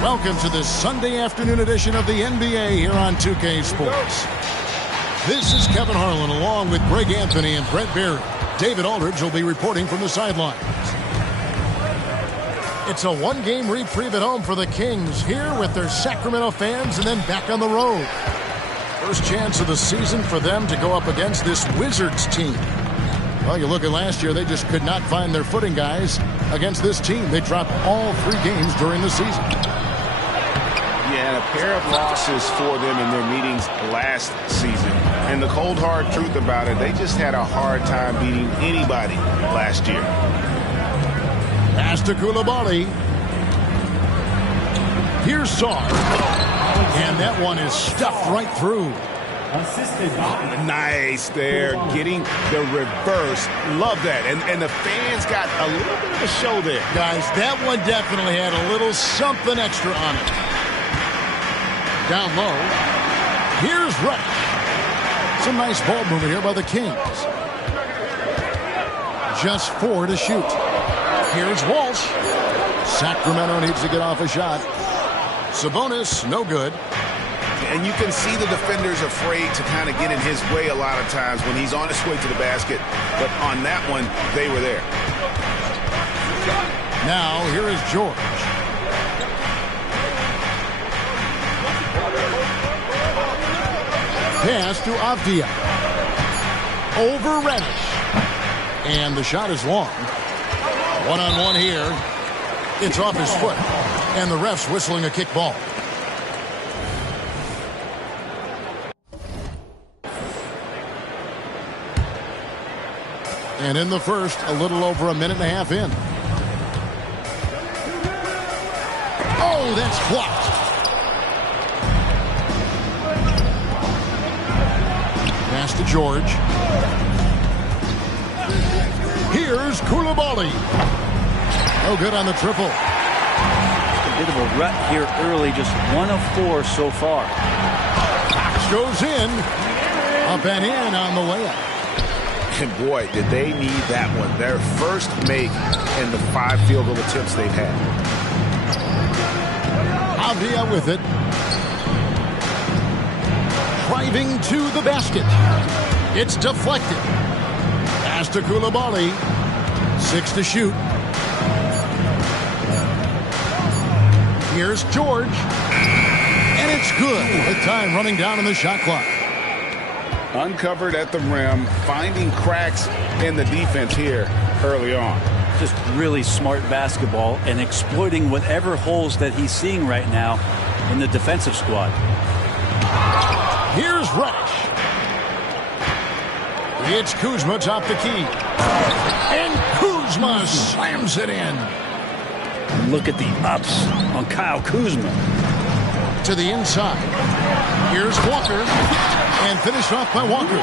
Welcome to this Sunday afternoon edition of the NBA here on 2K Sports. This is Kevin Harlan along with Greg Anthony and Brent Barry. David Aldridge will be reporting from the sidelines. It's a one-game reprieve at home for the Kings here with their Sacramento fans and then back on the road. First chance of the season for them to go up against this Wizards team. Well, you look at last year, they just could not find their footing, guys, against this team. They dropped all 3 games during the season. Yeah, and a pair of losses for them in their meetings last season. And the cold, hard truth about it, they just had a hard time beating anybody last year. Pass to Coulibaly. Here's Sarr. And that one is stuffed right through. Nice there, getting the reverse. Love that. And the fans got a little bit of a show there. Guys, that one definitely had a little something extra on it. Down low. Here's Reddish. Some nice ball movement here by the Kings. Just 4 to shoot. Here's Walsh. Sacramento needs to get off a shot. Sabonis, no good. And you can see the defenders afraid to kind of get in his way a lot of times when he's on his way to the basket. But on that one, they were there. Now, here is George. Pass to Avdia. Over Reddish. And the shot is long. One-on-one here. It's off his foot. And the ref's whistling a kick ball. And in the first, a little over a minute and a half in. Oh, that's blocked. Pass to George. Here's Coulibaly. No good on the triple. A bit of a rut here early, just 1 of 4 so far. Fox goes in. Up and in on the layup. And boy, did they need that one. Their first make in the 5 field goal attempts they've had. Avdia with it. Driving to the basket. It's deflected. Pass to Coulibaly. 6 to shoot. Here's George. And it's good. The time running down on the shot clock. Uncovered at the rim, finding cracks in the defense here early on. Just really smart basketball and exploiting whatever holes that he's seeing right now in the defensive squad. Here's Reddish. It's Kuzma top the key. And Kuzma slams it in. Look at the ups on Kyle Kuzma. To the inside. Here's Walker. And finished off by Walker.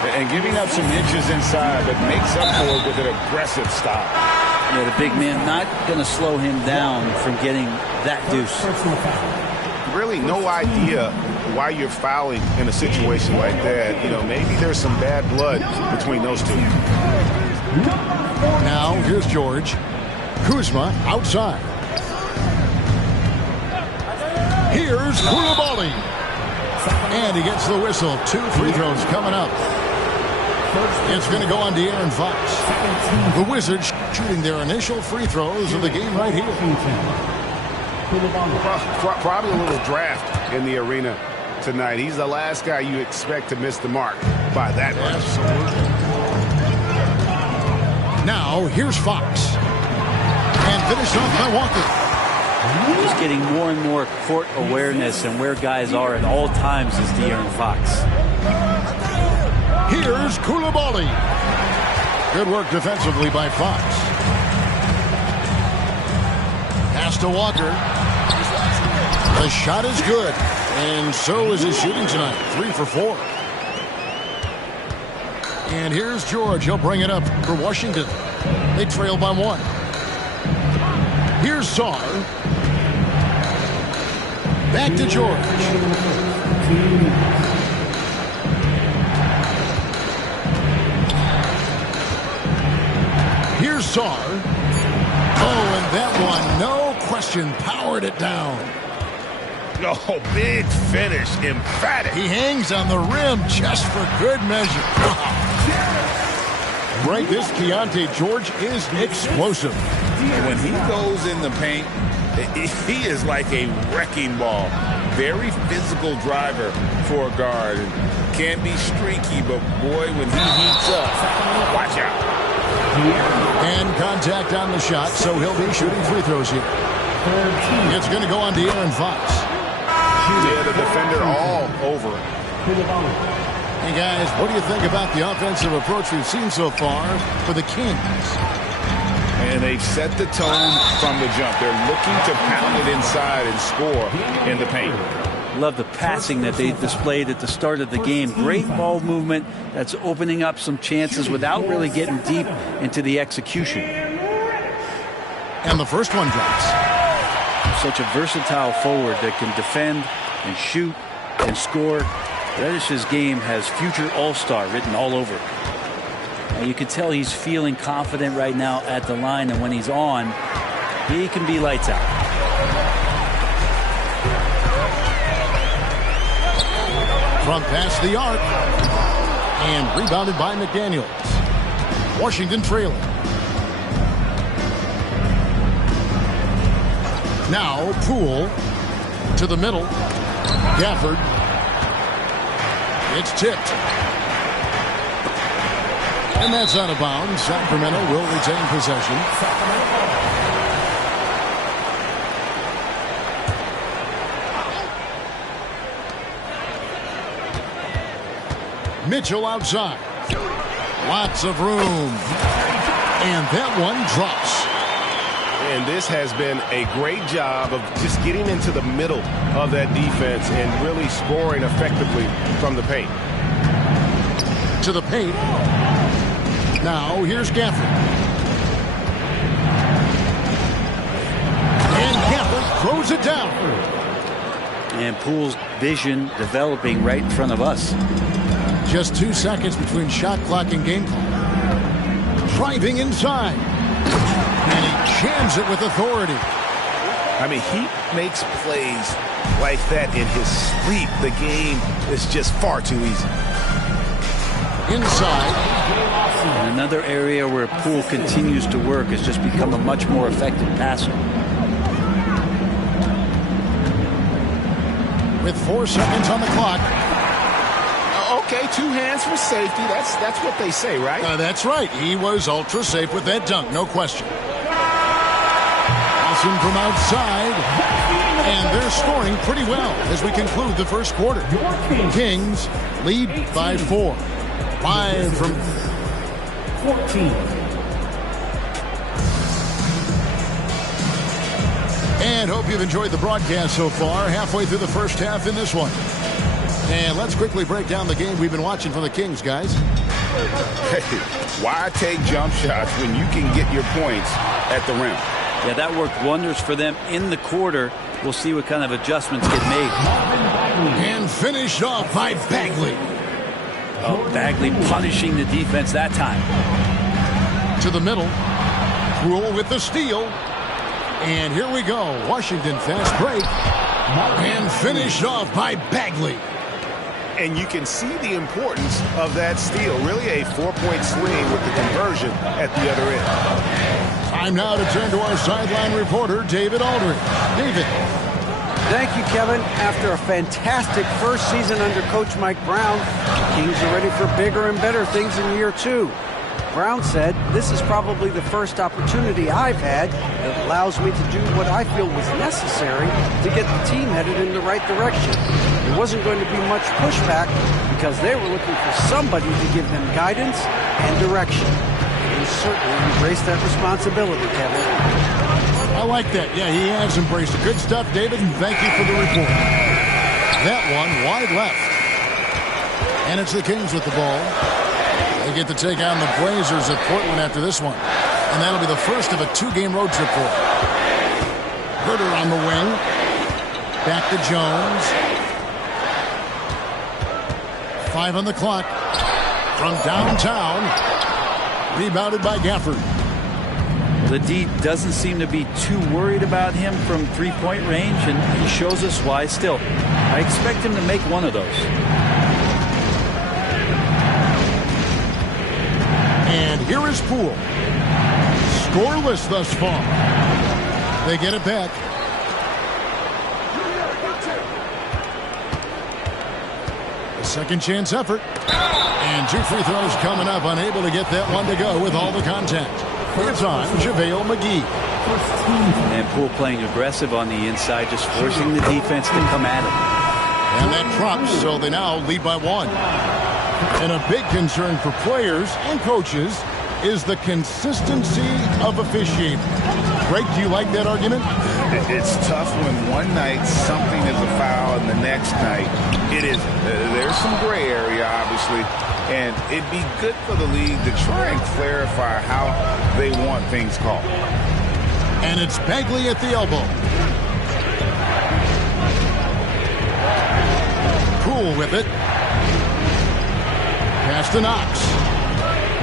And giving up some inches inside, but makes up for it with an aggressive stop. Yeah, the big man not going to slow him down from getting that deuce. Really no idea why you're fouling in a situation like that. You know, maybe there's some bad blood between those two. Now, here's George. Kuzma outside. Here's Koulibaly. And he gets the whistle. 2 free throws coming up. It's going to go on De'Aaron Fox. The Wizards shooting their initial free throws of the game right here. Probably a little draft in the arena tonight. He's the last guy you expect to miss the mark by that much. Absolutely. Now, here's Fox. And finished off by Walker. Just getting more and more court awareness and where guys are at all times is De'Aaron Fox. Here's Koulibaly. Good work defensively by Fox. Pass to Walker. The shot is good. And so is his shooting tonight. 3 for 4. And here's George. He'll bring it up for Washington. They trail by 1. Here's Sarr. Back to George. Here's Sarr. Oh, and that one, no question, powered it down. Oh, big finish, emphatic. He hangs on the rim just for good measure. Right, this Keontae George is explosive. When he goes in the paint, he is like a wrecking ball. Very physical driver for a guard. Can be streaky, but boy, when he heats up, watch out. And contact on the shot, so he'll be shooting free throws here. It's going to go on De'Aaron Fox. Yeah, the defender all over. Hey, guys, what do you think about the offensive approach we've seen so far for the Kings? And they've set the tone from the jump. They're looking to pound it inside and score in the paint. Love the passing that they displayed at the start of the game. Great ball movement that's opening up some chances without really getting deep into the execution. And the first one drops. Such a versatile forward that can defend and shoot and score. Reddish's game has future all-star written all over it. Now you can tell he's feeling confident right now at the line, and when he's on, he can be lights out. From past the arc. And rebounded by McDaniels. Washington trailing. Now Poole to the middle. Gafford. It's tipped. And that's out of bounds. Sacramento will retain possession. Mitchell outside. Lots of room. And that one drops. And this has been a great job of just getting into the middle of that defense and really scoring effectively from the paint. To the paint. Now here's Gafford. And Gafford throws it down. And Poole's vision developing right in front of us. Just 2 seconds between shot clock and game clock. Driving inside. And he jams it with authority. I mean, he makes plays like that in his sleep. The game is just far too easy. Inside. And another area where Poole continues to work has just become a much more effective passer. With 4 seconds on the clock. Okay, 2 hands for safety. That's what they say, right? That's right. He was ultra safe with that dunk, no question. Wilson from outside. And they're scoring pretty well as we conclude the first quarter. Kings lead by 4. 5 from 14. And hope you've enjoyed the broadcast so far. Halfway through the first half in this one. And let's quickly break down the game we've been watching from the Kings, guys. Hey, why take jump shots when you can get your points at the rim? Yeah, that worked wonders for them in the quarter. We'll see what kind of adjustments get made. And finished off by Bagley. Oh, Bagley punishing the defense that time. To the middle. Poole with the steal. And here we go. Washington fast break. And finished off by Bagley. And you can see the importance of that steal. Really a 4-point swing with the conversion at the other end. Time now to turn to our sideline reporter, David Aldridge. David. Thank you, Kevin. After a fantastic first season under Coach Mike Brown, the Kings are ready for bigger and better things in year 2. Brown said, "This is probably the first opportunity I've had that allows me to do what I feel was necessary to get the team headed in the right direction. There wasn't going to be much pushback because they were looking for somebody to give them guidance and direction. And he certainly embraced that responsibility, Kevin." I like that. Yeah, he has embraced it. Good stuff, David, and thank you for the report. That one wide left. And it's the Kings with the ball. They get to take on the Blazers at Portland after this one. And that'll be the first of a 2-game road trip for them. Herter on the wing. Back to Jones. 5 on the clock. From downtown. Rebounded by Gafford. The D doesn't seem to be too worried about him from 3-point range, and he shows us why still. I expect him to make one of those. And here is Poole. Scoreless thus far. They get it back. A second chance effort. And 2 free throws coming up. Unable to get that one to go with all the contact. It's on JaVale McGee. And Poole playing aggressive on the inside, just forcing the defense to come at him. And that drops, so they now lead by 1. And a big concern for players and coaches is the consistency of officiating. Greg, do you like that argument? It's tough when one night something is a foul and the next night it isn't. There's some gray area, obviously, and it'd be good for the league to try and clarify how they want things called. And it's Bagley at the elbow. Poole with it. Pass to Knox.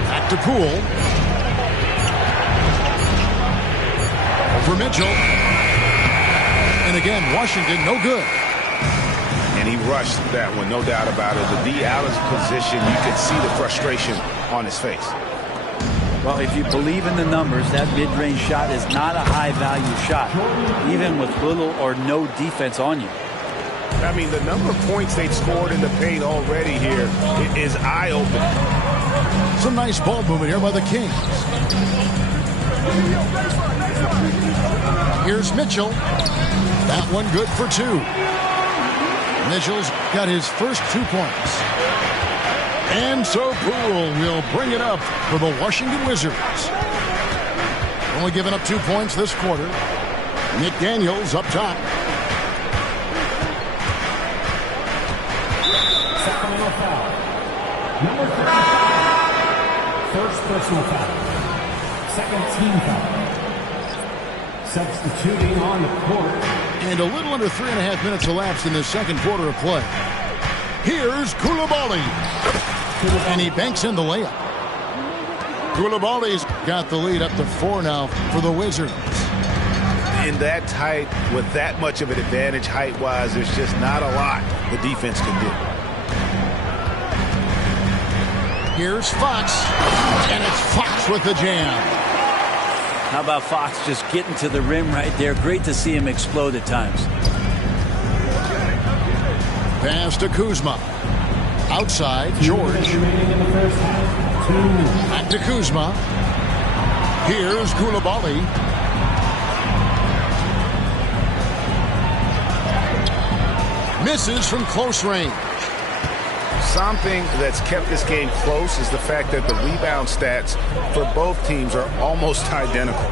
Back to Poole. For Mitchell. And again, Washington, no good. And he rushed that one, no doubt about it. The D out of position, you could see the frustration on his face. Well, if you believe in the numbers, that mid-range shot is not a high-value shot, even with little or no defense on you. I mean, the number of points they've scored in the paint already here is eye-opening. Some nice ball movement here by the Kings. Here's Mitchell. That one good for 2. Mitchell's got his first 2 points. And so Poole will bring it up for the Washington Wizards. Only giving up 2 points this quarter. Nick Daniels up top. Sacramento foul. Number 3. First personal foul. Second team foul. Substituting on the court. And a little under 3.5 minutes elapsed in the second quarter of play. Here's Coulibaly. And he banks in the layup. Koulibaly's got the lead up to 4 now for the Wizards. In that tight, with that much of an advantage height-wise, there's just not a lot the defense can do. Here's Fox. And it's Fox with the jam. How about Fox just getting to the rim right there? Great to see him explode at times. Pass to Kuzma. Outside, George. Remaining in the first half. 2 minutes. Back to Kuzma. Here's Koulibaly. Misses from close range. Something that's kept this game close is the fact that the rebound stats for both teams are almost identical.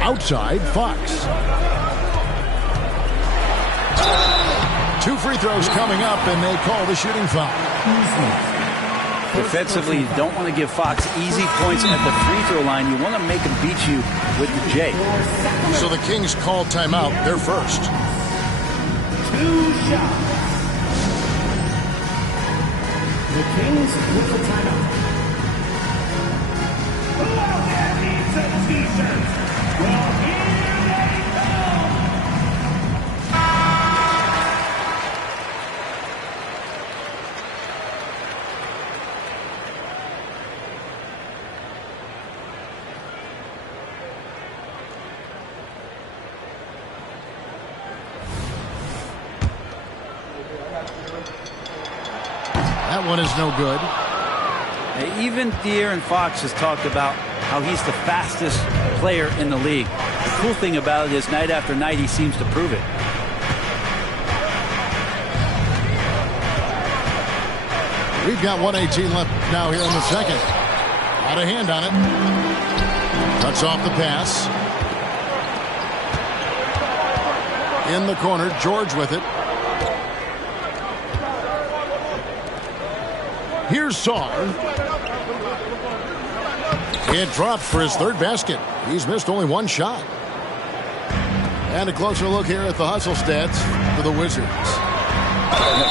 Outside, Fox. 2 free throws coming up, and they call the shooting foul. Defensively, you don't want to give Fox easy points at the free throw line. You want to make him beat you with the J. So the Kings call timeout. They're first. 2 shots. The Kings with the timeout. Who out there needs a t-shirt? Well, here they come. That one is no good. Even De'Aaron Fox has talked about how he's the fastest player in the league. The cool thing about it is night after night he seems to prove it. We've got 1:18 left now here in the second. Out of hand on it. Cuts off the pass. In the corner, George with it. Here's Sarr. It dropped for his 3rd basket. He's missed only 1 shot. And a closer look here at the hustle stats for the Wizards.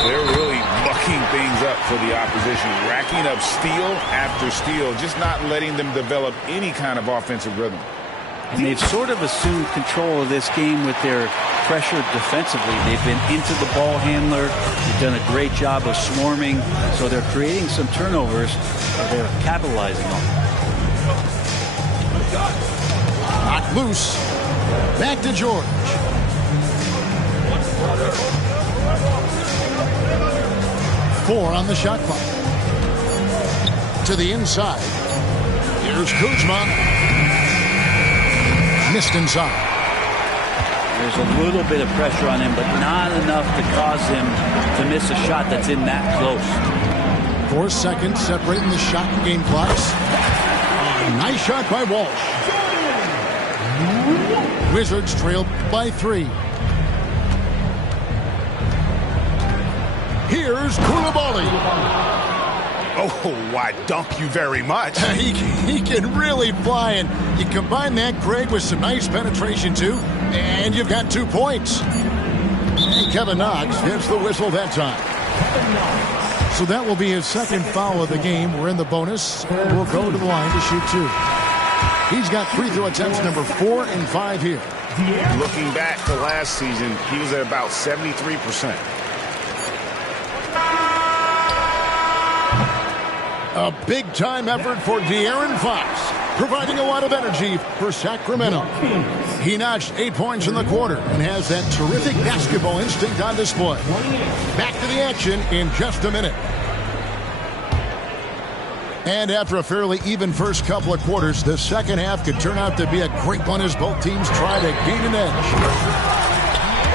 They're really bucking things up for the opposition, racking up steal after steal, just not letting them develop any kind of offensive rhythm. And they've sort of assumed control of this game with their pressure defensively. They've been into the ball handler. They've done a great job of swarming. So they're creating some turnovers that they're capitalizing on. Knocked loose. Back to George. Four on the shot clock. To the inside. Here's Kuzma. Missed inside. There's a little bit of pressure on him, but not enough to cause him to miss a shot that's in that close. 4 seconds separating the shot and game clocks. Nice shot by Walsh. Wizards trail by 3. Here's Koulibaly. Oh, why, dunk you very much. He can really fly, and you combine that, Craig, with some nice penetration, too, and you've got 2 points. And Kevin Knox gets the whistle that time. So that will be his 2nd foul of the game. We're in the bonus. We'll go to the line to shoot 2. He's got free throw attempts number 4 and 5 here. Looking back to last season, he was at about 73%. A big-time effort for De'Aaron Fox, providing a lot of energy for Sacramento. He notched 8 points in the quarter and has that terrific basketball instinct on display. Back to the action in just a minute. And after a fairly even first couple of quarters, the second half could turn out to be a great one as both teams try to gain an edge.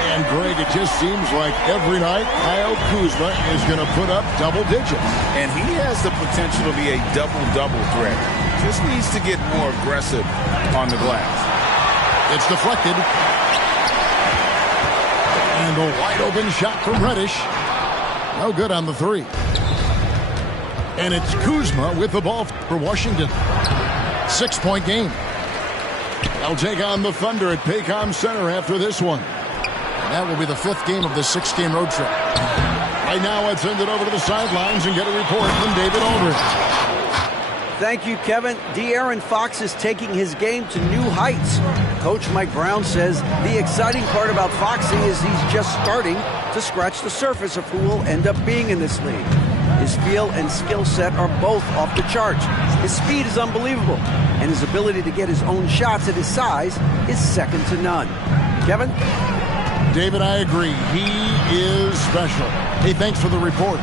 And Greg, it just seems like every night Kyle Kuzma is going to put up double digits. And he has the potential to be a double-double threat. Just needs to get more aggressive on the glass. It's deflected. And a wide open shot from Reddish. No good on the 3. And it's Kuzma with the ball for Washington. 6-point game. They'll take on the Thunder at Paycom Center after this one. And that will be the 5th game of the 6-game road trip. Right now, let's send it over to the sidelines and get a report from David Aldridge. Thank you, Kevin. De'Aaron Fox is taking his game to new heights. Coach Mike Brown says the exciting part about Foxy is he's just starting to scratch the surface of who will end up being in this league. His feel and skill set are both off the charts. His speed is unbelievable, and his ability to get his own shots at his size is second to none. Kevin? David, I agree. He is special. Hey, thanks for the report.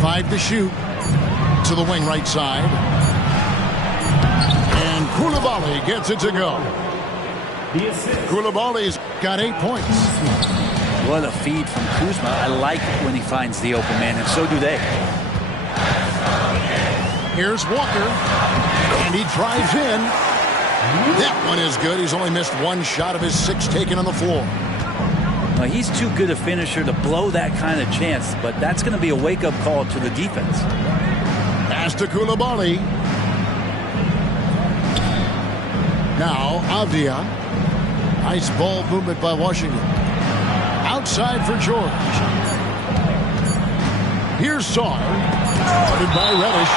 5 to shoot to the wing right side. And Koulibaly gets it to go. Koulibaly's got 8 points. What a feed from Kuzma. I like when he finds the open man, and so do they. Here's Walker, and he drives in. That one is good. He's only missed 1 shot of his 6 taken on the floor. Well, he's too good a finisher to blow that kind of chance, but that's going to be a wake-up call to the defense. Pass to Koulibaly. Now, Avdia. Nice ball movement by Washington. Outside for George. Here's Sarr. Guarded by Reddish.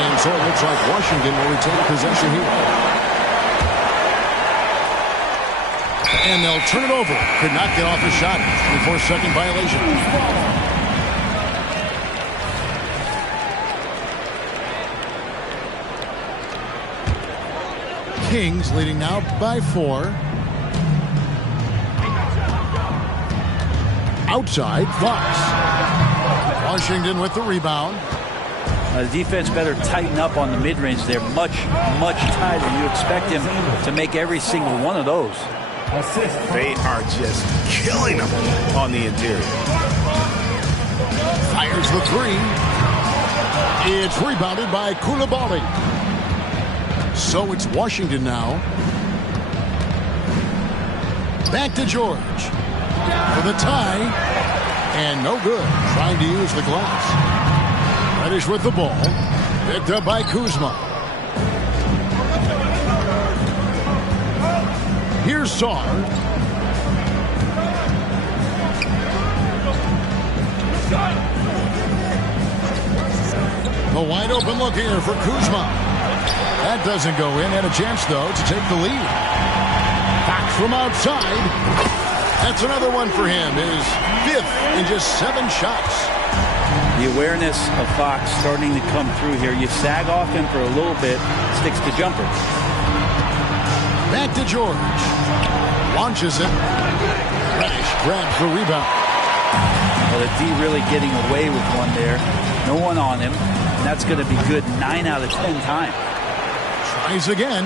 And so it looks like Washington will retain possession here. And they'll turn it over. Could not get off the shot. 24-second violation. Kings leading now by 4. Outside, Fox. Washington with the rebound. The defense better tighten up on the mid-range. They're much, much tighter. You expect him to make every single one of those. They are just killing them on the interior. Fires the 3. It's rebounded by Koulibaly. So it's Washington now. Back to George. For the tie. And no good. Trying to use the glass. Reddish with the ball. Picked up by Kuzma. Here's Sarr. The wide open look here for Kuzma. That doesn't go in. Had a chance, though, to take the lead. Fox from outside. That's another one for him. His 5th in just 7 shots. The awareness of Fox starting to come through here. You sag off him for a little bit, sticks the jumper. Back to George. Launches it. Reddish grabs the rebound. Well, the D really getting away with one there. No one on him. And that's going to be good 9 out of 10 times. Tries again.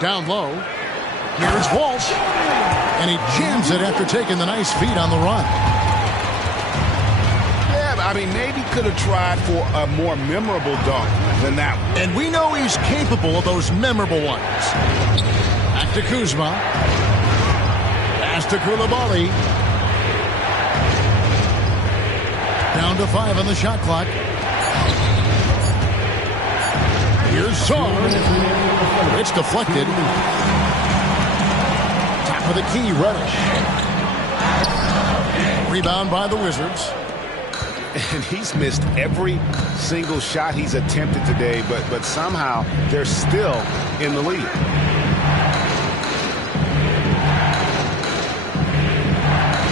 Down low. Here's Walsh. And he jams it after taking the nice feed on the run. Yeah, I mean, maybe could have tried for a more memorable dunk than that one. And we know he's capable of those memorable ones. Back to Kuzma. Pass to Koulibaly. Down to 5 on the shot clock. Here's Sarr. It's deflected. Top of the key, Reddish. Rebound by the Wizards. And he's missed every single shot he's attempted today, but somehow they're still in the lead.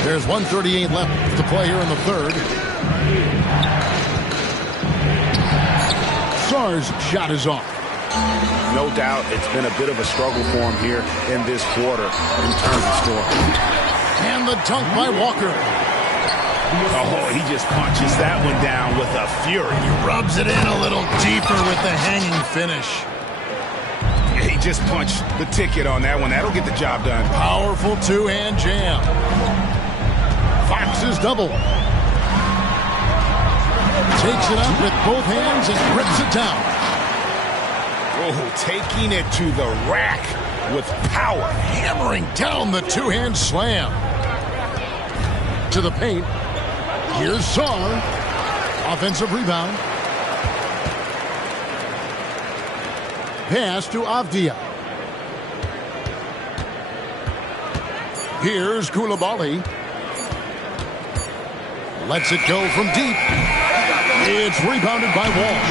There's 1:38 left to play here in the 3rd. Sarr's shot is off. No doubt it's been a bit of a struggle for him here in this quarter in terms of scoring. And the dunk by Walker. Oh, he just punches that one down with a fury. He rubs it in a little deeper with the hanging finish. He just punched the ticket on that one. That'll get the job done. Powerful 2-hand jam. Fox is double. Takes it up with both hands and rips it down. Oh, taking it to the rack with power. Hammering down the 2-hand slam. To the paint. Here's Sarr. Offensive rebound. Pass to Avdia. Here's Koulibaly. Lets it go from deep. It's rebounded by Walsh.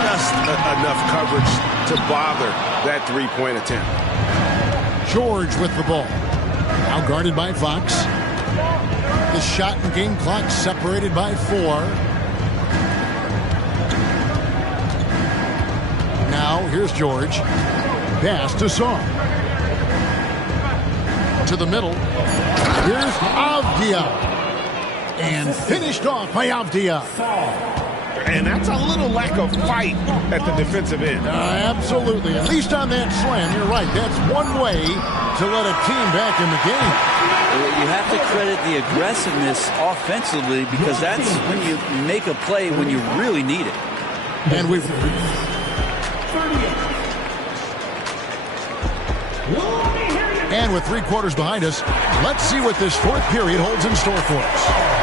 Just enough coverage to bother that three-point attempt. George with the ball. Now guarded by Fox. The shot and game clock separated by 4. Now here's George. Pass to Song. To the middle. Here's Avdia. And finished off by Avdia. And that's a little lack of fight at the defensive end. Absolutely. At least on that slam, you're right. That's one way to let a team back in the game. You have to credit the aggressiveness offensively, because that's when you make a play when you really need it. And we've... And with 3 quarters behind us, let's see what this fourth period holds in store for us.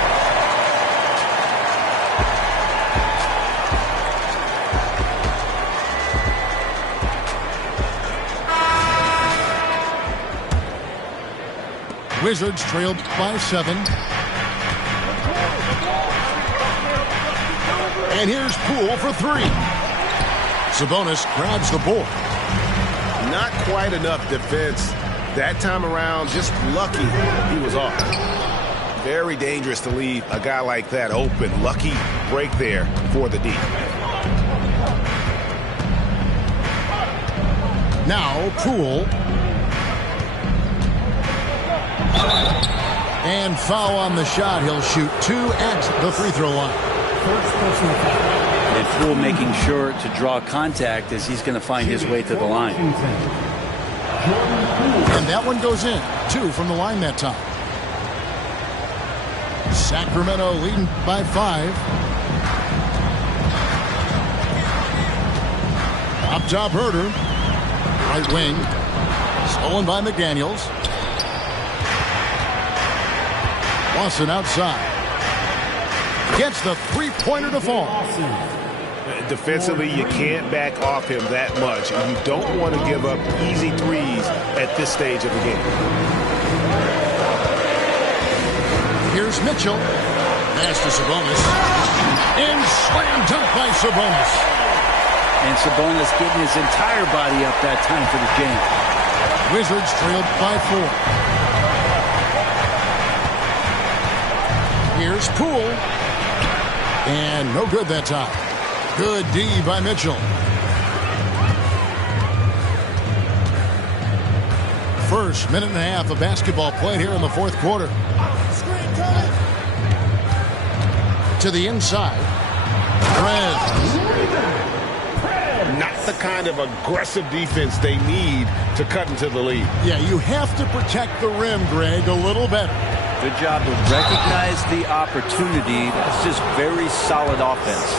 Wizards trailed by 7. And here's Poole for 3. Sabonis grabs the board. Not quite enough defense that time around. Just lucky he was off. Very dangerous to leave a guy like that open. Lucky break there for the D. Now Poole. And foul on the shot. He'll shoot 2 at the free throw line. And Poole making sure to draw contact as he's going to find his way to the line. And that one goes in. 2 from the line that time. Sacramento leading by 5. Up top, Herter. Right wing. Stolen by McDaniels. Lawson outside. Gets the three-pointer to fall. Defensively, you can't back off him that much. And you don't want to give up easy threes at this stage of the game. Here's Mitchell. Pass to Sabonis. And slam dunk by Sabonis. And Sabonis getting his entire body up that time for the jam. Wizards trailed by 4. Here's Poole. And no good that time. Good D by Mitchell. First minute and a half of basketball played here in the fourth quarter. To the inside. Not the kind of aggressive defense they need to cut into the lead. Yeah, you have to protect the rim, Greg, a little better. Good job to recognize the opportunity. That's just very solid offense.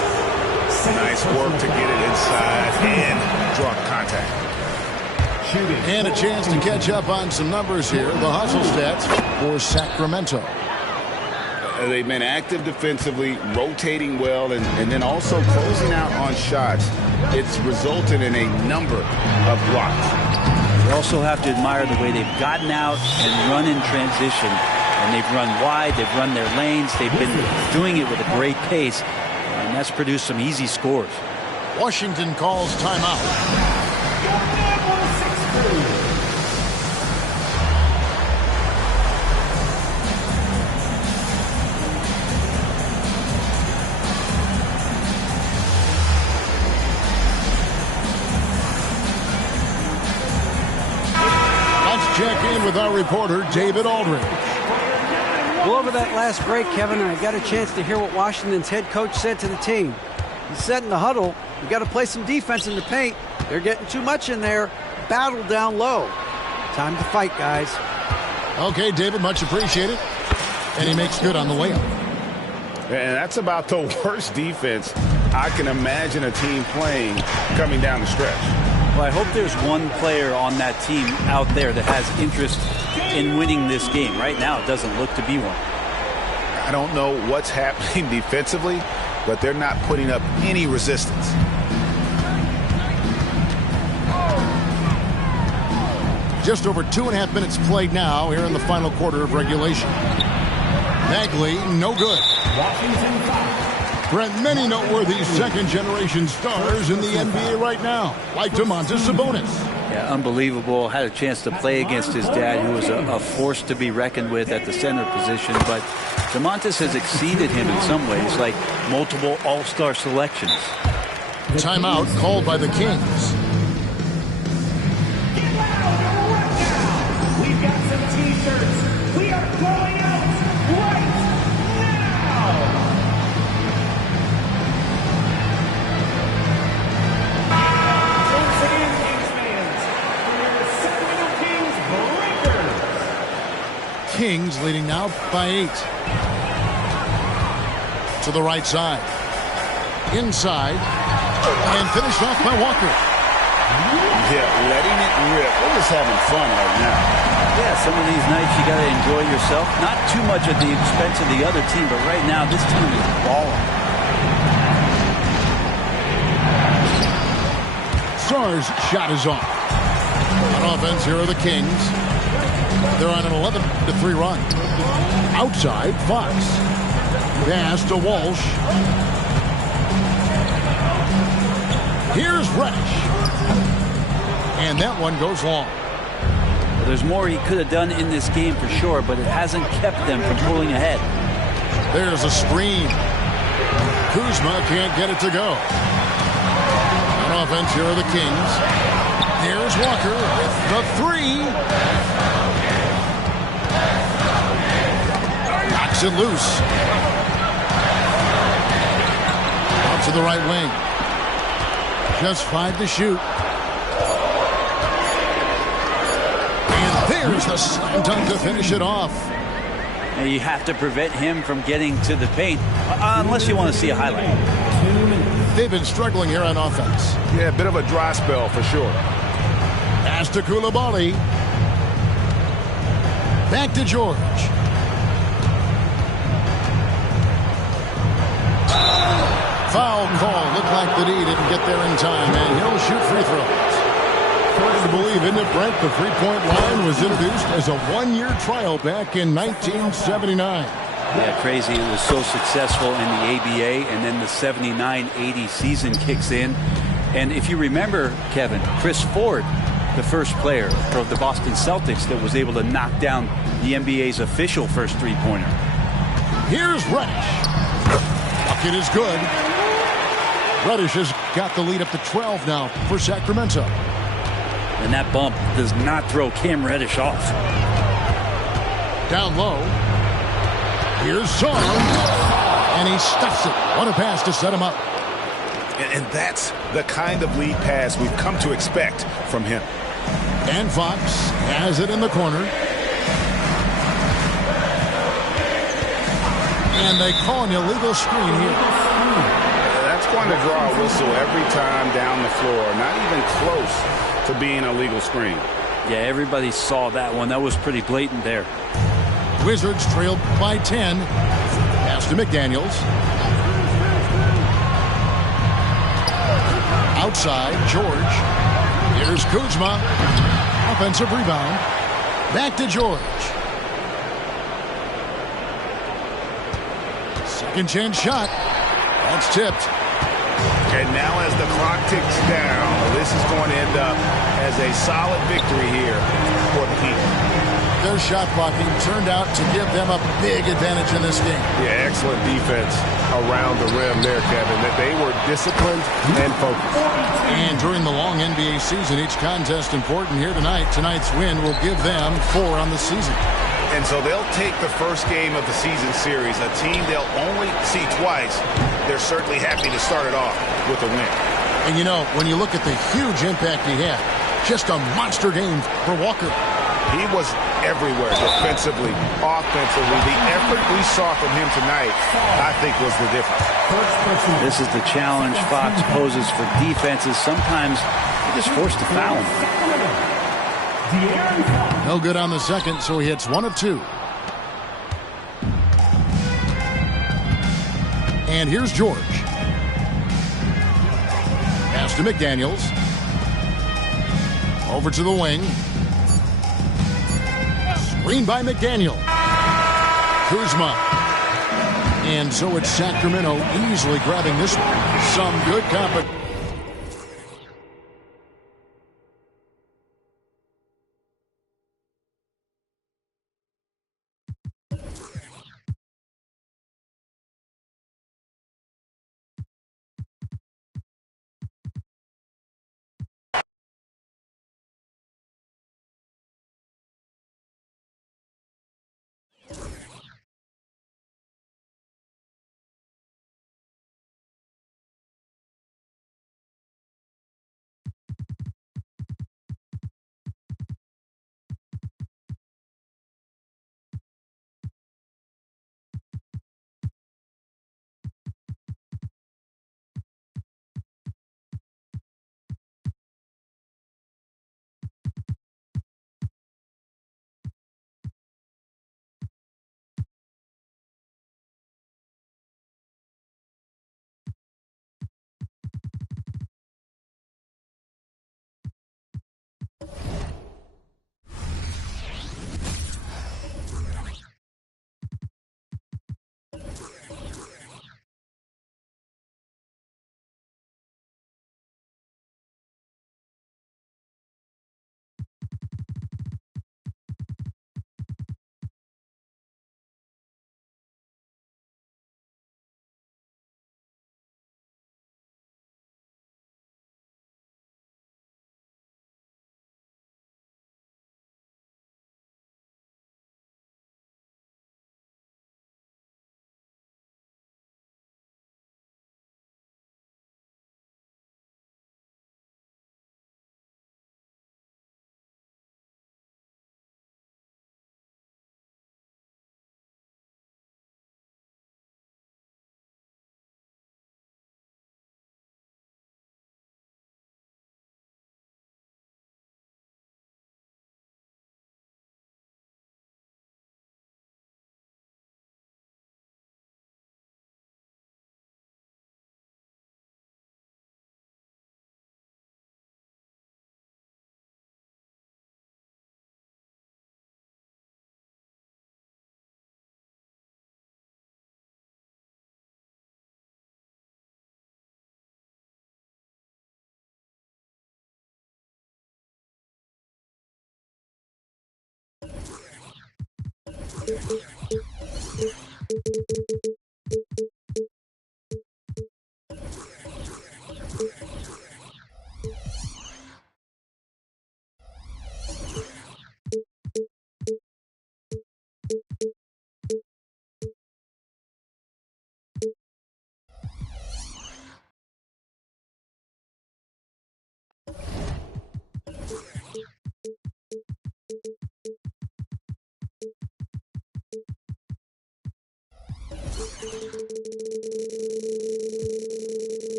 Nice work to get it inside and draw contact. And a chance to catch up on some numbers here. The hustle stats for Sacramento. They've been active defensively, rotating well, and then also closing out on shots. It's resulted in a number of blocks. You also have to admire the way they've gotten out and run in transition. And they've run wide, they've run their lanes, they've been doing it with a great pace, and that's produced some easy scores. Washington calls timeout. Let's check in with our reporter, David Aldridge. Well, over that last break, Kevin, I got a chance to hear what Washington's head coach said to the team. He said in the huddle, you got to play some defense in the paint. They're getting too much in there. Battle down low. Time to fight, guys. Okay, David, much appreciated. And he makes good on the layup. And that's about the worst defense I can imagine a team playing coming down the stretch. Well, I hope there's one player on that team out there that has interest in winning this game. Right now, it doesn't look to be one. I don't know what's happening defensively, but they're not putting up any resistance. Just over 2.5 minutes played now here in the final quarter of regulation. Bagley, no good. Brent, many noteworthy second-generation stars in the NBA right now, like Domantas Sabonis. Yeah, unbelievable. Had a chance to play against his dad, who was a force to be reckoned with at the center position. But Domantas has exceeded him in some ways, like multiple all-star selections. Timeout called by the Kings. Kings leading now by 8. To the right side. Inside. And finished off by Walker. Yeah, letting it rip. We're just having fun right now. Yeah, some of these nights you got to enjoy yourself. Not too much at the expense of the other team, but right now this team is balling. Starr's shot is off. On offense, here are the Kings. They're on an 11-3 run. Outside, Fox. Pass to Walsh. Here's Reddish. And that one goes long. Well, there's more he could have done in this game for sure, but it hasn't kept them from pulling ahead. There's a screen. Kuzma can't get it to go. On offense, here are the Kings. There's Walker with the 3. Knocks it loose. Out to the right wing. Just 5 to shoot. And there's the slam dunk to finish it off. Now you have to prevent him from getting to the paint, unless you want to see a highlight. They've been struggling here on offense. Yeah, a bit of a dry spell for sure. Pass to Coulibaly. Back to George. Foul call. Looked like the D didn't get there in time, and he'll shoot free throws. Hard to believe, isn't it, Brent? The three-point line was introduced as a one-year trial back in 1979. Yeah, crazy. It was so successful in the ABA, and then the 79-80 season kicks in. And if you remember, Kevin, Chris Ford, the first player for the Boston Celtics that was able to knock down the NBA's official first three-pointer. Here's Reddish. Bucket is good. Reddish has got the lead up to 12 now for Sacramento. And that bump does not throw Cam Reddish off. Down low. Here's Song. And he stuffs it. What a pass to set him up. And that's the kind of lead pass we've come to expect from him. And Fox has it in the corner. And they call an illegal screen here. That's going to draw a whistle every time down the floor. Not even close to being a legal screen. Yeah, everybody saw that one. That was pretty blatant there. Wizards trailed by 10. Pass to McDaniels. Outside, George. Here's Kuzma. Offensive rebound. Back to George. Second chance shot. That's tipped. And now as the clock ticks down, this is going to end up as a solid victory here for the Heat. Their shot blocking turned out to give them a big advantage in this game. Yeah, excellent defense around the rim there, Kevin. That they were disciplined and focused. And during the long NBA season, each contest important here tonight. Tonight's win will give them 4 on the season. And so they'll take the first game of the season series, a team they'll only see twice. They're certainly happy to start it off with a win. And you know, when you look at the huge impact he had, just a monster game for Walker. He was everywhere, defensively, offensively. The effort we saw from him tonight, I think, was the difference. This is the challenge Fox poses for defenses. Sometimes you're just forced to foul him. No good on the second, so he hits 1 of 2. And here's George. Pass to McDaniels. Over to the wing. Screen by McDaniel. Kuzma. And so it's Sacramento easily grabbing this one. Some good competition.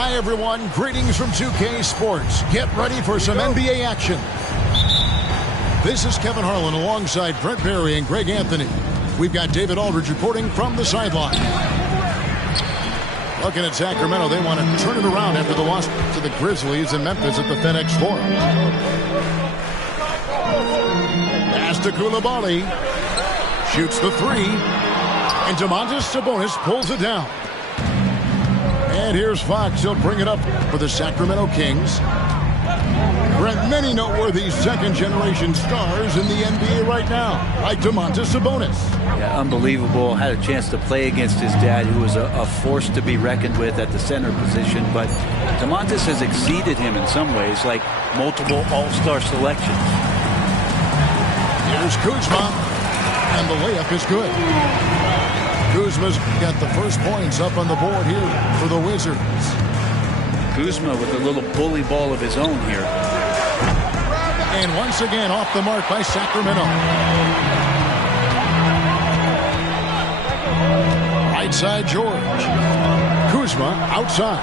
Hi, everyone. Greetings from 2K Sports. Get ready for some NBA action. This is Kevin Harlan alongside Brent Barry and Greg Anthony. We've got David Aldridge reporting from the sideline. Looking at Sacramento, they want to turn it around after the loss to the Grizzlies in Memphis at the FedEx Forum. Pass to Coulibaly. Shoots the three. And Domantas Sabonis pulls it down. And here's Fox. He'll bring it up for the Sacramento Kings. Brent, many noteworthy second-generation stars in the NBA right now, like Domantas Sabonis. Yeah, unbelievable. Had a chance to play against his dad, who was a force to be reckoned with at the center position. But Domantas has exceeded him in some ways, like multiple all-star selections. Here's Kuzma, and the layup is good. Kuzma's got the first points up on the board here for the Wizards. Kuzma with a little bully ball of his own here. And once again off the mark by Sacramento. Right side George. Kuzma outside.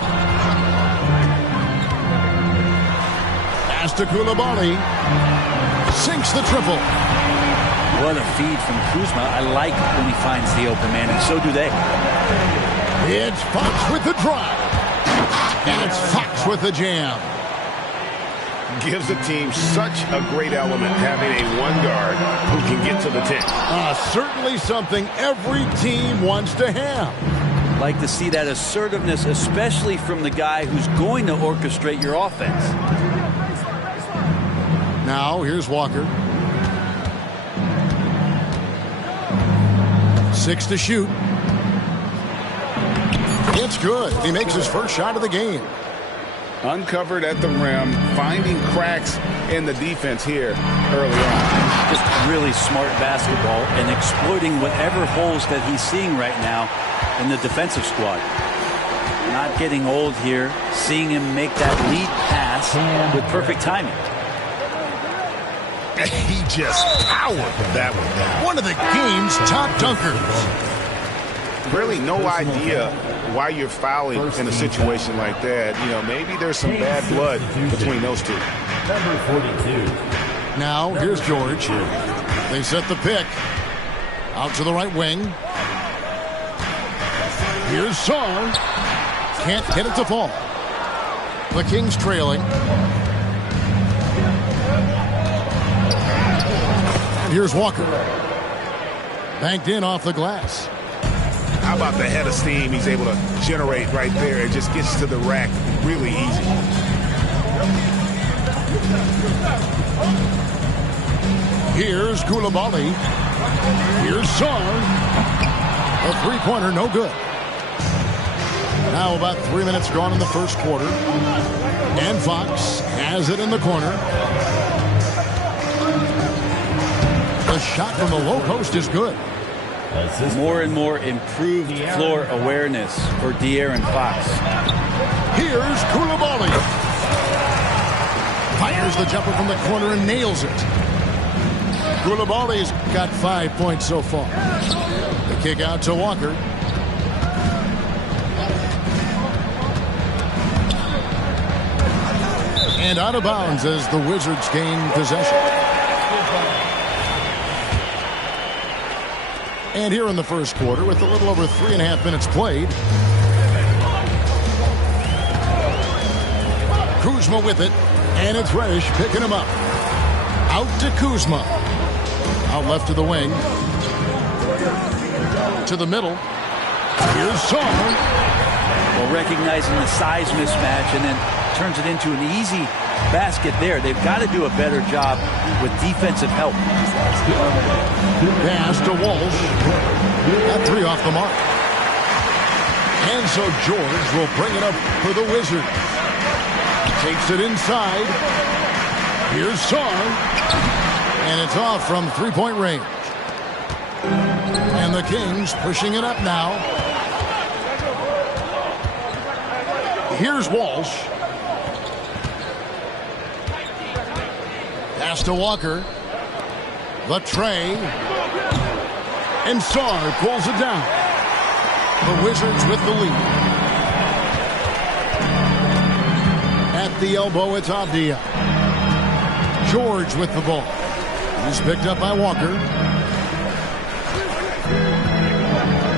Pass to Coulibaly. Sinks the triple. What a feed from Kuzma. I like when he finds the open man, and so do they. It's Fox with the drive. And it's Fox with the jam. Gives the team such a great element having a one guard who can get to the 10. Certainly something every team wants to have. Like to see that assertiveness, especially from the guy who's going to orchestrate your offense. Now, here's Walker. 6 to shoot. It's good. He makes his first shot of the game. Uncovered at the rim, finding cracks in the defense here early on. Just really smart basketball and exploiting whatever holes that he's seeing right now in the defensive squad. Not getting old here, seeing him make that lead pass with perfect timing. He just powered that one down. One of the game's top dunkers. Really no idea why you're fouling in a situation like that. You know, maybe there's some bad blood between those two. Number 42. Now, here's George. They set the pick. Out to the right wing. Here's Sarr. Can't get it to fall. The Kings trailing. And here's Walker. Banked in off the glass. How about the head of steam he's able to generate right there? It just gets to the rack really easy. Here's Koulibaly. Here's Sarr. A three-pointer, no good. Now about 3 minutes gone in the first quarter. And Fox has it in the corner. The shot from the low post is good. More and more improved floor awareness for De'Aaron Fox. Here's Koulibaly. Fires the jumper from the corner and nails it. Koulibaly's got 5 points so far. The kick out to Walker. And out of bounds as the Wizards gain possession. And here in the first quarter, with a little over 3.5 minutes played, Kuzma with it, and it's Reddish picking him up. Out to Kuzma. Out left to the wing. To the middle. Here's Sarr. Well, recognizing the size mismatch and then turns it into an easy basket there. They've got to do a better job with defensive help. Pass to Walsh. That three off the mark. And so George will bring it up for the Wizards. Takes it inside. Here's Sarr. And it's off from three-point range. And the Kings pushing it up now. Here's Walsh. Pass to Walker. The tray. And Sarr pulls it down. The Wizards with the lead. At the elbow, it's Avdia. George with the ball. He's picked up by Walker.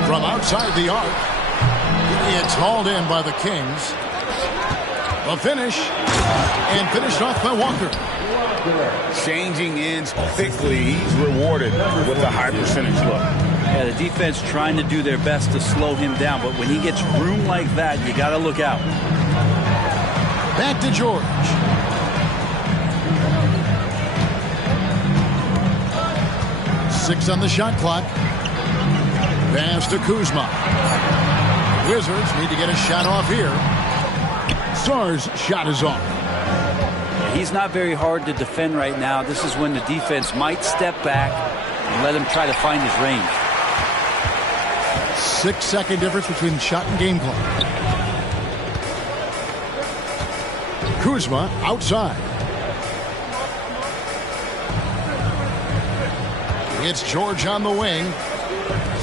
From outside the arc. It's hauled in by the Kings. The finish. And finished off by Walker. Changing ends quickly. He's rewarded with a high percentage look. Yeah, the defense trying to do their best to slow him down, but when he gets room like that, you got to look out. Back to George. Six on the shot clock. Pass to Kuzma. Wizards need to get a shot off here. Sarr's shot is off. He's not very hard to defend right now. This is when the defense might step back and let him try to find his range. 6-second difference between shot and game clock. Kuzma outside. It's George on the wing.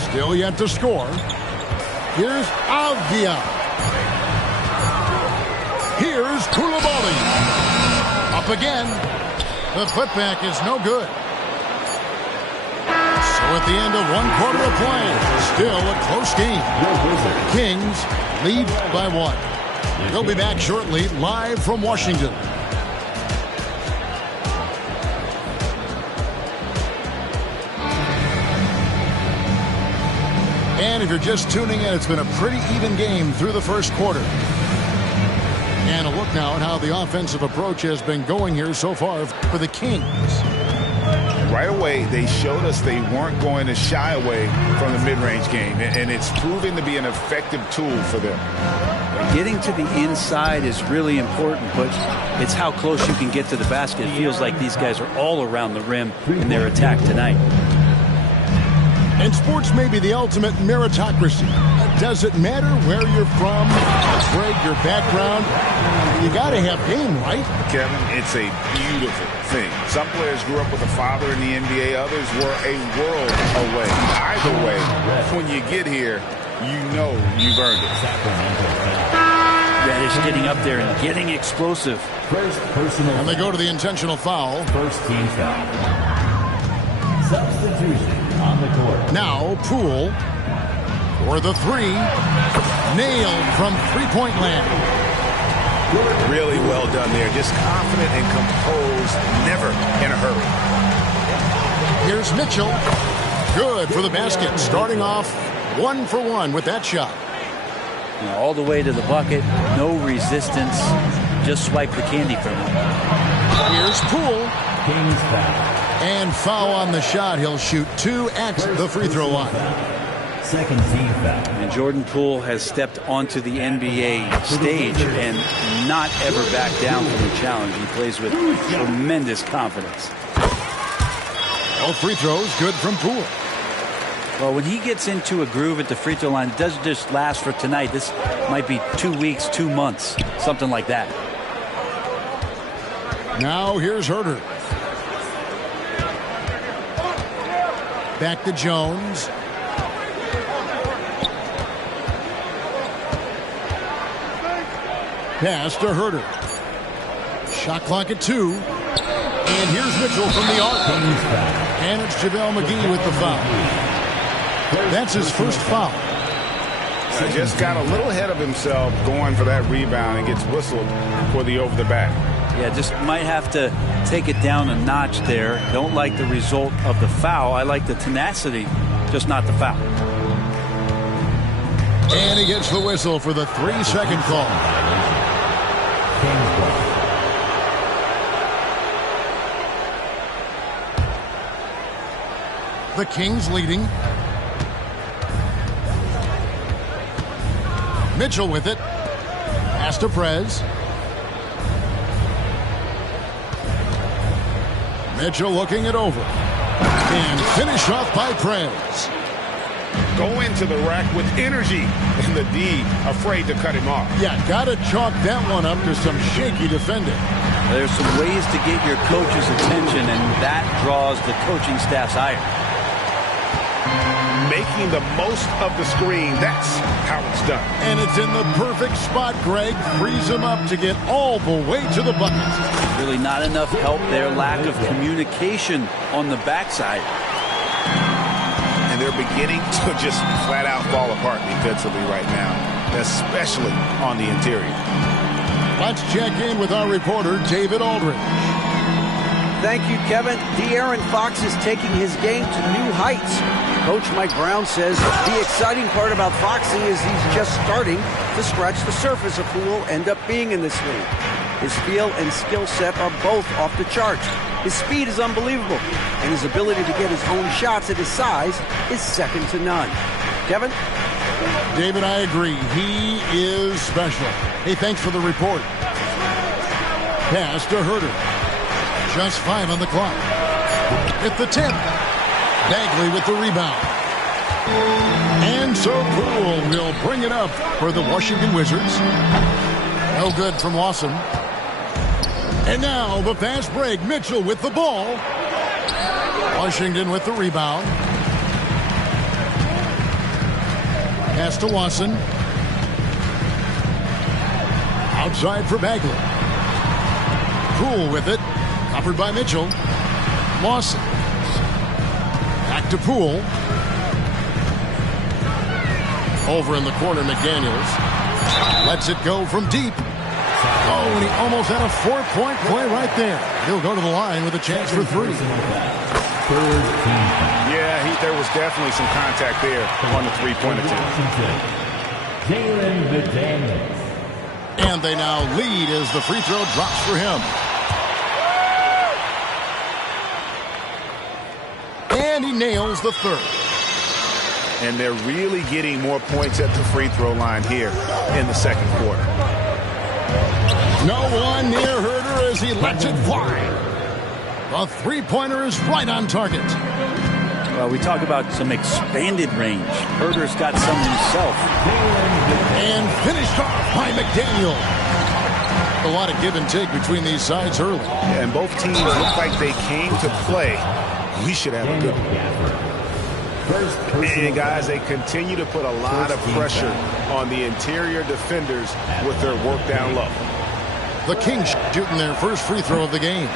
Still yet to score. Here's Avdia. Here's Koulibaly. Up again. The putback is no good. So at the end of 1 quarter of play, still a close game. Kings lead by 1. They'll be back shortly, live from Washington. And if you're just tuning in, it's been a pretty even game through the first quarter. And a look now at how the offensive approach has been going here so far for the Kings. Right away, they showed us they weren't going to shy away from the mid-range game, and it's proving to be an effective tool for them. Getting to the inside is really important, but it's how close you can get to the basket. It feels like these guys are all around the rim in their attack tonight. And sports may be the ultimate meritocracy. Does it matter where you're from, Greg, your background? You got to have game, right? Kevin, it's a beautiful thing. Some players grew up with a father in the NBA. Others were a world away. Either way, when you get here, you know you've earned it. Reddish getting up there and getting explosive. First personal. And they go to the intentional foul. First team foul. Substitution on the court. Now Poole for the three. Nailed from three-point land. Really well done there. Just confident and composed, never in a hurry. Here's Mitchell. Good for the basket. Starting off 1 for 1 with that shot. All the way to the bucket. No resistance. Just swipe the candy from him. Here's Poole. Kings foul. And foul on the shot. He'll shoot 2 at the free throw line. Second team foul. And Jordan Poole has stepped onto the NBA stage and not ever backed down from the challenge. He plays with tremendous confidence. All free throws good from Poole. Well, when he gets into a groove at the free throw line, it doesn't just last for tonight. This might be 2 weeks, 2 months, something like that. Now here's Herter. Back to Jones. Pass to Herter. Shot clock at 2. And here's Mitchell from the arc. And it's JaVale McGee with the foul. That's his first foul. Just got a little ahead of himself going for that rebound and gets whistled for the over the back. Yeah, just might have to take it down a notch there. Don't like the result of the foul. I like the tenacity, just not the foul. And he gets the whistle for the 3-second call. The Kings leading. Mitchell with it. Pass to Prez. Mitchell looking it over. And finished off by Prez. Go into the rack with energy. And the D afraid to cut him off. Yeah, got to chalk that one up to some shaky defending. There's some ways to get your coach's attention, and that draws the coaching staff's ire. Making the most of the screen. That's how it's done. And it's in the perfect spot, Greg. Frees him up to get all the way to the bucket. Really not enough help there. Lack of communication on the backside. And they're beginning to just flat out fall apart defensively right now, especially on the interior. Let's check in with our reporter, David Aldridge. Thank you, Kevin. De'Aaron Fox is taking his game to new heights. Coach Mike Brown says the exciting part about Foxy is he's just starting to scratch the surface of who will end up being in this league. His feel and skill set are both off the charts. His speed is unbelievable, and his ability to get his own shots at his size is second to none. Kevin? David, I agree. He is special. Hey, thanks for the report. Pass to Herter. Just 5 on the clock. At the 10. Bagley with the rebound. And so Poole will bring it up for the Washington Wizards. No good from Lawson. And now the fast break. Mitchell with the ball. Washington with the rebound. Pass to Lawson. Outside for Bagley. Poole with it. Covered by Mitchell. Lawson. Back to Poole. Over in the corner, McDaniels. Lets it go from deep. Oh, and he almost had a 4-point play right there. He'll go to the line with a chance for 3. Yeah, there was definitely some contact there on the three-point attempt. Jalen McDaniels. And they now lead as the free throw drops for him. And he nails the 3rd. And they're really getting more points at the free throw line here in the second quarter. No one near Herter as he lets it fly. The three-pointer is right on target. Well, we talk about some expanded range. Herter's got some himself. And finished off by McDaniel. A lot of give and take between these sides early. Yeah, and both teams look like they came to play. We should have a good one. And guys, they continue to put a lot of pressure on the interior defenders with their work down low. The Kings shooting their first free throw of the game.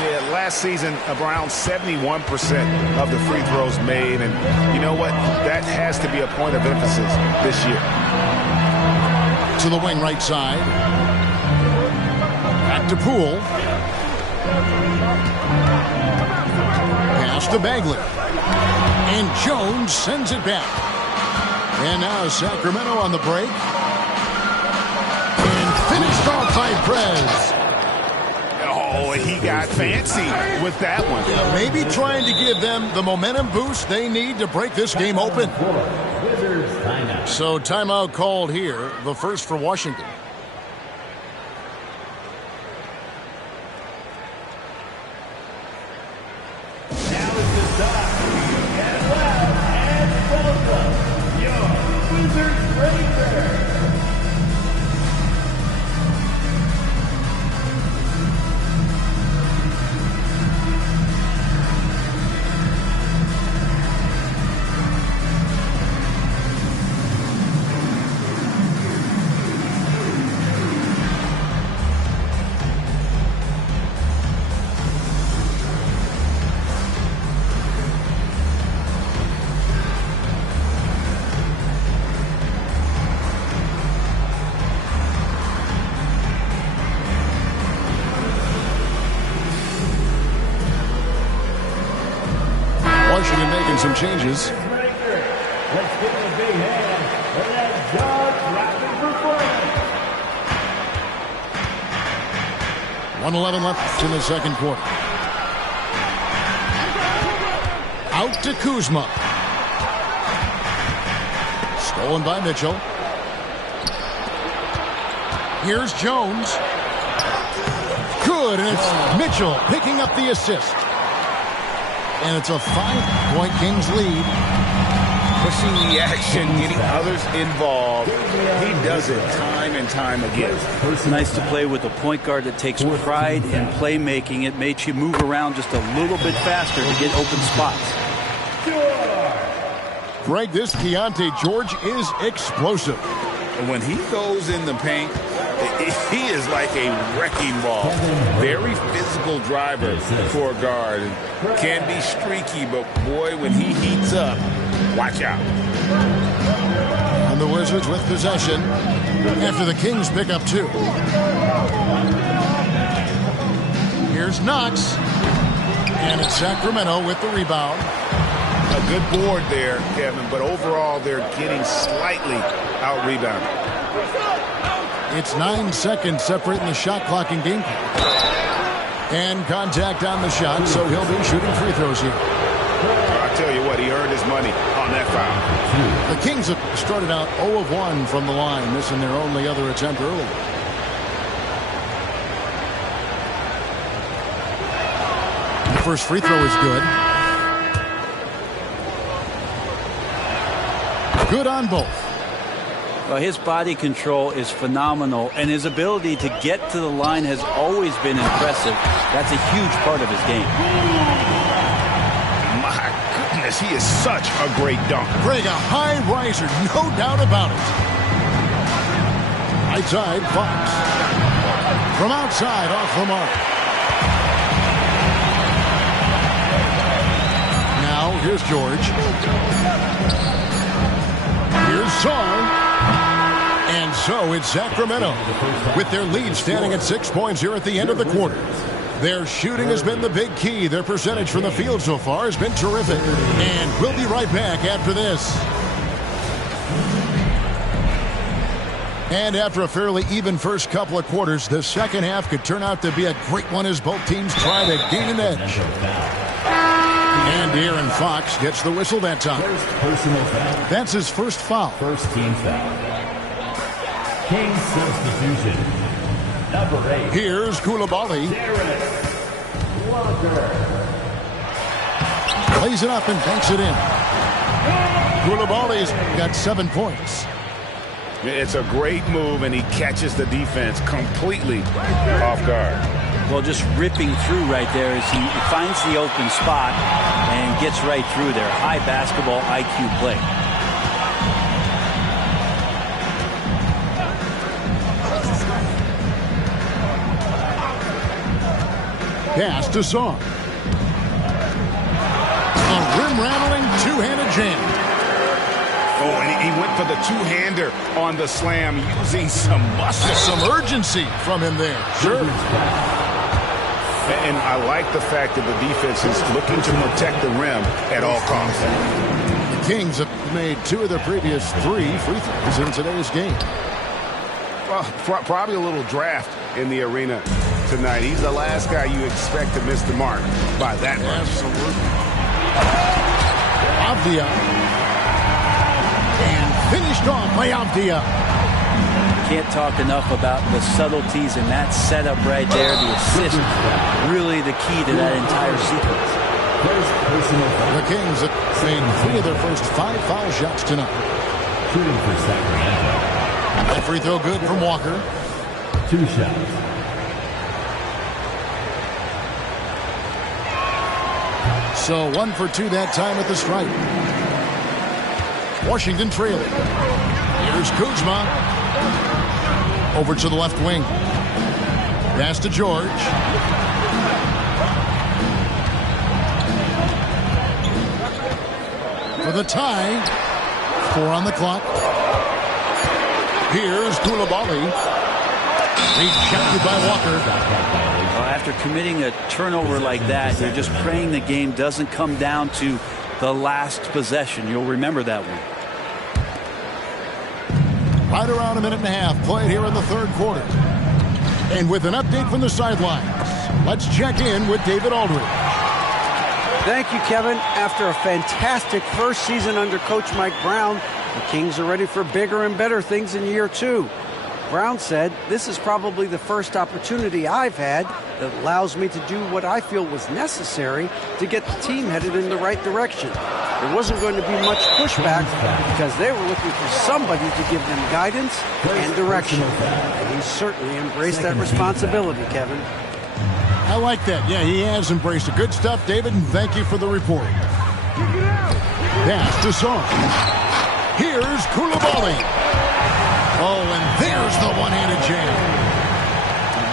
Yeah, last season, around 71% of the free throws made. And you know what? That has to be a point of emphasis this year. To the wing right side. Back to Poole. Pass to Bagley. And Jones sends it back. And now Sacramento on the break. And finished off by Prez. Oh, he got fancy with that one. Yeah, maybe trying to give them the momentum boost they need to break this game open. So timeout called here, the first for Washington. Now is the time. Get well and welcome your Wizards Rangers. Washington making some changes. Let's give it a big hand for that jaw-dropping performance. 1:11 left in the second quarter. Out to Kuzma. Stolen by Mitchell. Here's Jones. Good, and it's Mitchell picking up the assist. And it's a 5-point Kings lead. Pushing the action, getting others involved. He does it time and time again. It's nice to play with a point guard that takes pride in playmaking. It makes you move around just a little bit faster to get open spots. Greg, this Keontae George is explosive. And when he goes in the paint, he is like a wrecking ball. Very physical driver for a guard. Can be streaky, but boy, when he heats up, watch out. And the Wizards with possession after the Kings pick up 2. Here's Knox. And it's Sacramento with the rebound. A good board there, Kevin, but overall they're getting slightly out-rebounded. It's 9 seconds separating the shot clock and game clock. And contact on the shot, so he'll be shooting free throws here. I'll tell you what, he earned his money on that foul. The Kings have started out 0 of 1 from the line, missing their only other attempt early. The first free throw is good. Good on both. Well, his body control is phenomenal, and his ability to get to the line has always been impressive. That's a huge part of his game. My goodness, he is such a great dunker. Greg, a high riser, no doubt about it. Right side, Fox. From outside, off the mark. Now, here's George. Here's Song. And so it's Sacramento with their lead standing at 6 points here at the end of the quarter. Their shooting has been the big key. Their percentage from the field so far has been terrific. And we'll be right back after this. And after a fairly even first couple of quarters, the second half could turn out to be a great one as both teams try to gain an edge. And De'Aaron Fox gets the whistle that time. Personal foul. That's his first foul. First team foul. Kings substitution. Number 8. Here's Koulibaly. Darren Walker. Plays it up and banks it in. Koulibaly's got 7 points. It's a great move, and he catches the defense completely off guard. Well, just ripping through right there as he finds the open spot and gets right through there. High basketball IQ play. Pass to Song. A rim-rattling two-handed jam. Oh, and he went for the two-hander on the slam, using some muscle. Some urgency from him there. Sure. And I like the fact that the defense is looking to protect the rim at all costs. The Kings have made 2 of their previous 3 free throws in today's game. Well, probably a little draft in the arena tonight. He's the last guy you expect to miss the mark by that much. Absolutely. Avdia. And finished off by Avdia. Can't talk enough about the subtleties in that setup right there. The assist, really the key to that entire sequence. The Kings have made 3 of their first 5 foul shots tonight. Shooting for Sacramento. That free throw good from Walker. 2 shots. So 1 for 2 that time at the stripe. Washington trailing. Here's Kuzma. Over to the left wing. Pass to George. For the tie. 4 on the clock. Here's Koulibaly. Rejected by Walker. After committing a turnover like that, you're just praying the game doesn't come down to the last possession. You'll remember that one. Right around a minute and a half played here in the 3rd quarter. And with an update from the sidelines, let's check in with David Aldridge. Thank you, Kevin. After a fantastic first season under Coach Mike Brown, the Kings are ready for bigger and better things in year 2. Brown said, "This is probably the first opportunity I've had that allows me to do what I feel was necessary to get the team headed in the right direction. There wasn't going to be much pushback because they were looking for somebody to give them guidance and direction." And he certainly embraced that responsibility, Kevin. I like that. Yeah, he has embraced it. Good stuff, David, and thank you for the report. Pass to Song. Here's Koulibaly. Oh, and there's the one-handed jam.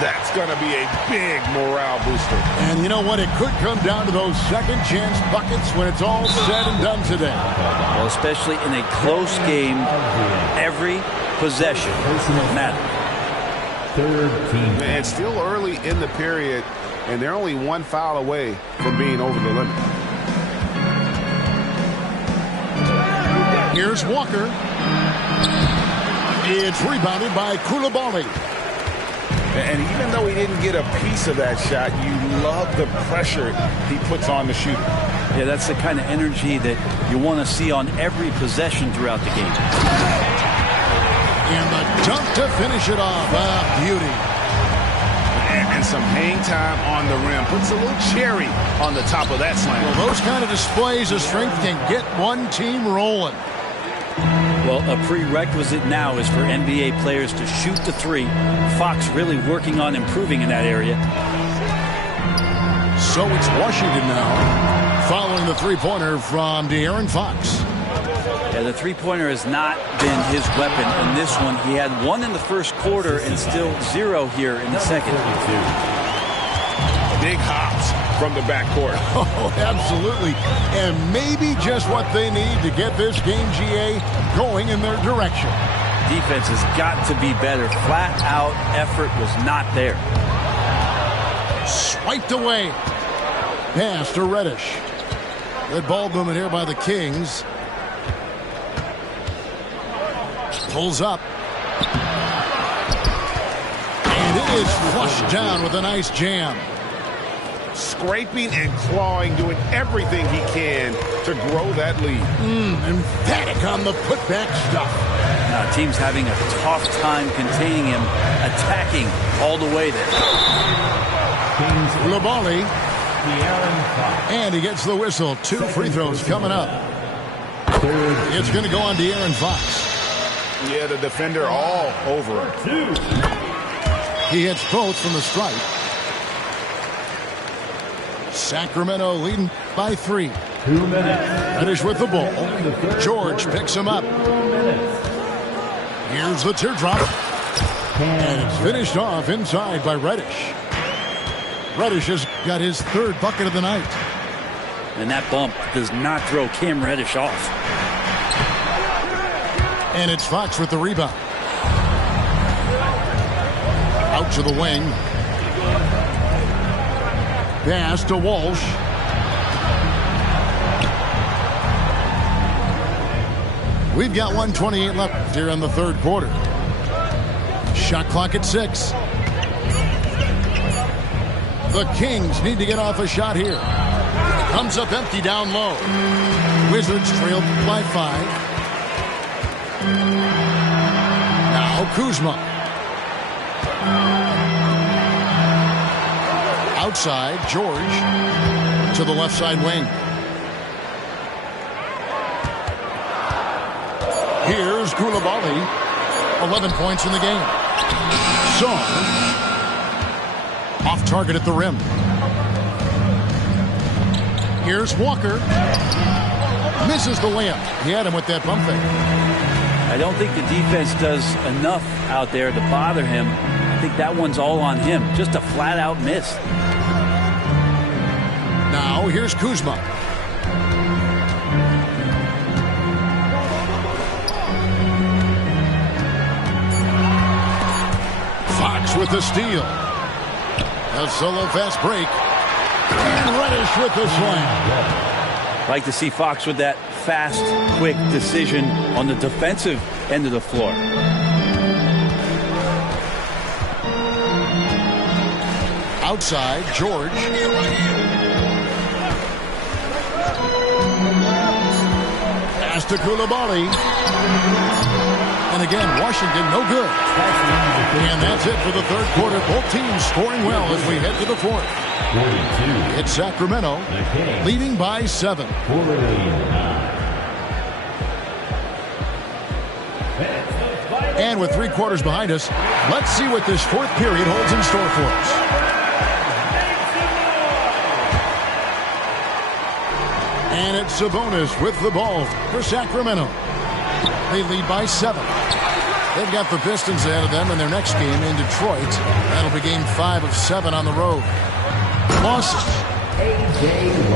That's going to be a big morale booster. And you know what? It could come down to those second-chance buckets when it's all said and done today. Well, especially in a close game, every possession matters. 3rd team. And it's still early in the period, and they're only 1 foul away from being over the limit. Here's Walker. It's rebounded by Koulibaly. And even though he didn't get a piece of that shot, you love the pressure he puts on the shooter. Yeah, that's the kind of energy that you want to see on every possession throughout the game. And the dunk to finish it off. Beauty. And some hang time on the rim. Puts a little cherry on the top of that slam. Well, those kind of displays of strength can get one team rolling. Well, a prerequisite now is for NBA players to shoot the 3. Fox really working on improving in that area. So it's Washington now, following the three-pointer from De'Aaron Fox. Yeah, the three-pointer has not been his weapon in this one. He had 1 in the first quarter and still 0 here in the second. Big hops from the backcourt. Oh, absolutely. And maybe just what they need to get this game, GA, going in their direction. Defense has got to be better. Flat-out effort was not there. Swiped away. Pass to Reddish. Good ball movement here by the Kings. Pulls up. And it is flushed down with a nice jam. Scraping and clawing, doing everything he can to grow that lead. Emphatic on the putback stuff. Now, team's having a tough time containing him, attacking all the way there. Koulibaly. And he gets the whistle. 2 free throws coming up. It's going to go on De'Aaron Fox. Yeah, the defender all over him. He hits both from the stripe. Sacramento leading by 3. 2 minutes. Reddish with the ball. George picks him up. Here's the teardrop. And it's finished off inside by Reddish. Reddish has got his third bucket of the night. And that bump does not throw Cam Reddish off. And it's Fox with the rebound. Out to the wing. Pass to Walsh. We've got 1:28 left here in the third quarter. Shot clock at 6. The Kings need to get off a shot here. Comes up empty down low. Wizards trail by 5. Now Kuzma. Outside, George to the left side wing. Here's Koulibaly. 11 points in the game. Song. Off target at the rim. Here's Walker. Misses the layup. He had him with that bump fake. I don't think the defense does enough out there to bother him. I think that one's all on him. Just a flat-out miss. Now here's Kuzma. Fox with the steal. A solo fast break. And Reddish with the slam. Like to see Fox with that fast, quick decision on the defensive end of the floor. Outside, George. Pass to Koulibaly. And again, Washington no good. And that's it for the third quarter. Both teams scoring well as we head to the fourth. It's Sacramento leading by 7. And with 3 quarters behind us, let's see what this fourth period holds in store for us. And it's Sabonis with the ball for Sacramento. They lead by 7. They've got the Pistons ahead of them in their next game in Detroit. That'll be game 5 of 7 on the road. Losses.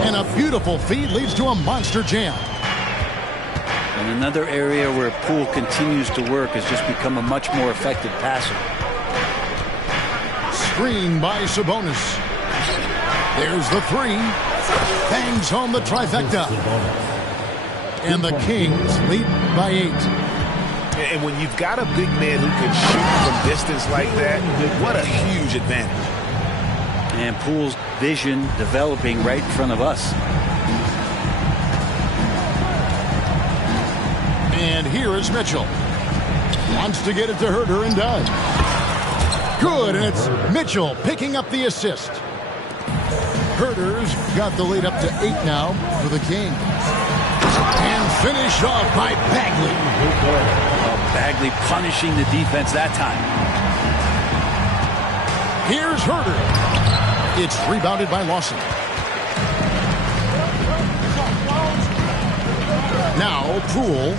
And a beautiful feed leads to a monster jam. And another area where Poole continues to work has just become a much more effective passer. Screen by Sabonis. There's the 3. Bangs home the trifecta. And the Kings lead by 8. And when you've got a big man who can shoot from distance like that, what a huge advantage. And Poole's vision developing right in front of us. And here is Mitchell. Wants to get it to Herter and does. Good, and it's Mitchell picking up the assist. Herter's got the lead up to 8 now for the Kings. And finished off by Bagley. Bagley punishing the defense that time. Here's Herter. It's rebounded by Lawson. Now Poole.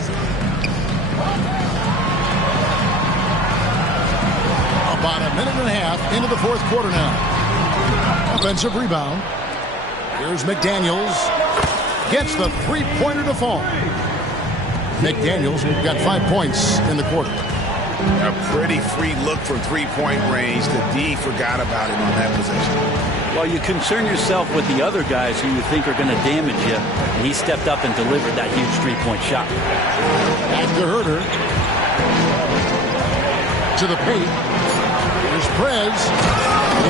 About a minute and a half into the fourth quarter now. Offensive rebound. Here's McDaniels. Gets the three-pointer to fall. McDaniels got 5 points in the quarter. A pretty free look from three-point range. The D forgot about him on that possession. Well, you concern yourself with the other guys who you think are going to damage you, and he stepped up and delivered that huge three-point shot. Back to Herter. To the paint. Here's Prez.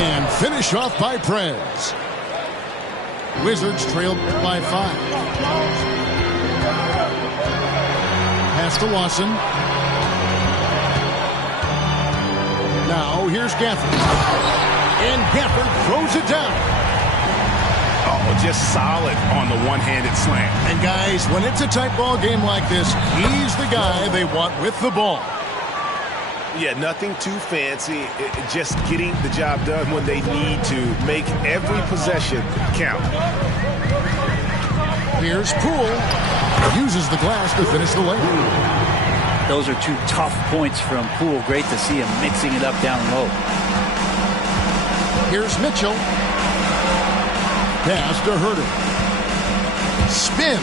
And finish off by Prez. Wizards trailed by 5. Pass to Lawson. Now here's Gafford. And Gafford throws it down. Oh, just solid on the one-handed slam. And guys, when it's a tight ball game like this, he's the guy they want with the ball. Yeah, nothing too fancy. Just getting the job done when they need to. Make every possession count. Here's Poole. Uses the glass to finish the layup. Those are 2 tough points from Poole. Great to see him mixing it up down low. Here's Mitchell. Pass to Herter. Spins.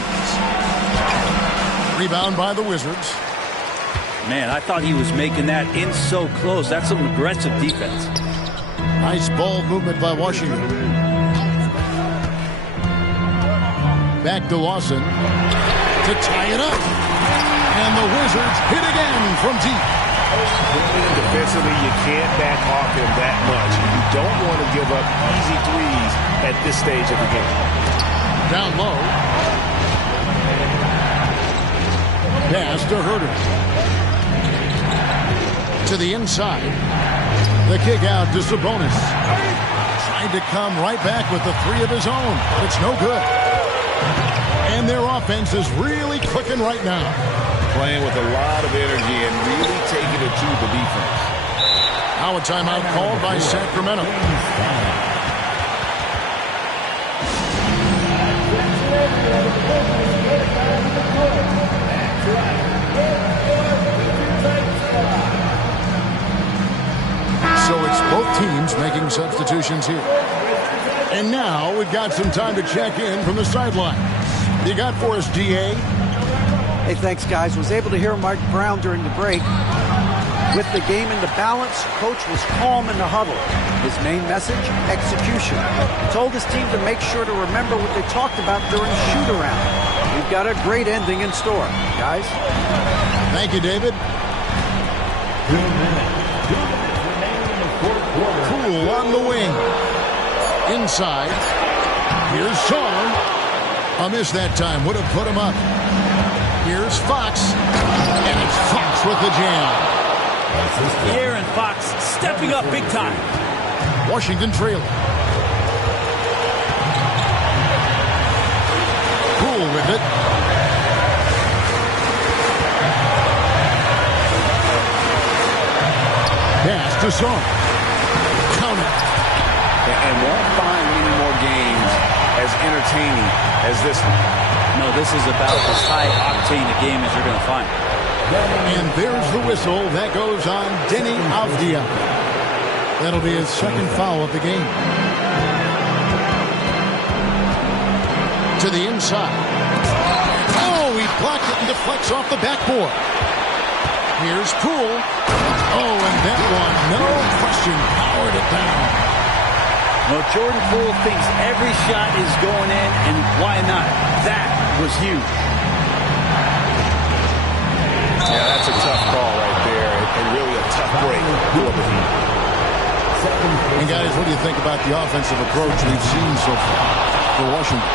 Rebound by the Wizards. Man, I thought he was making that in so close. That's some aggressive defense. Nice ball movement by Washington. Back to Lawson to tie it up. And the Wizards hit again from deep. Defensively, you can't back off him that much. You don't want to give up easy threes at this stage of the game. Down low. Pass to Herter. To the inside. The kick out to Sabonis. Trying to come right back with the three of his own, but it's no good. And their offense is really clicking right now. Playing with a lot of energy and really taking it to the defense. Now a timeout called by Sacramento. So it's both teams making substitutions here. And now we've got some time to check in from the sideline. You got for us, D.A.? Hey, thanks, guys. Was able to hear Mike Brown during the break. With the game in the balance, Coach was calm in the huddle. His main message, execution. He told his team to make sure to remember what they talked about during shoot-around. We've got a great ending in store, guys. Thank you, David. 2 minutes. 2 minutes remaining in the fourth quarter. Poole on the wing. Inside. Here's Song. A miss that time. Would have put him up. Here's Fox. And it's Fox with the jam. De'Aaron Fox stepping up big time. Washington trailing. Poole with it. Pass to Song. Count it. And won't find many more games as entertaining as this one. No, this is about as high-octane a game as you're going to find. And there's the whistle. That goes on Deni Avdija. That'll be his second foul of the game. To the inside. Oh, he blocked it and deflects off the backboard. Here's Poole. Oh, and that one, no question, powered it down. Well, Jordan Poole thinks every shot is going in, and why not? That was huge. Yeah, that's a tough call right there, and really a tough break for the team. And guys, what do you think about the offensive approach we've seen so far for Washington?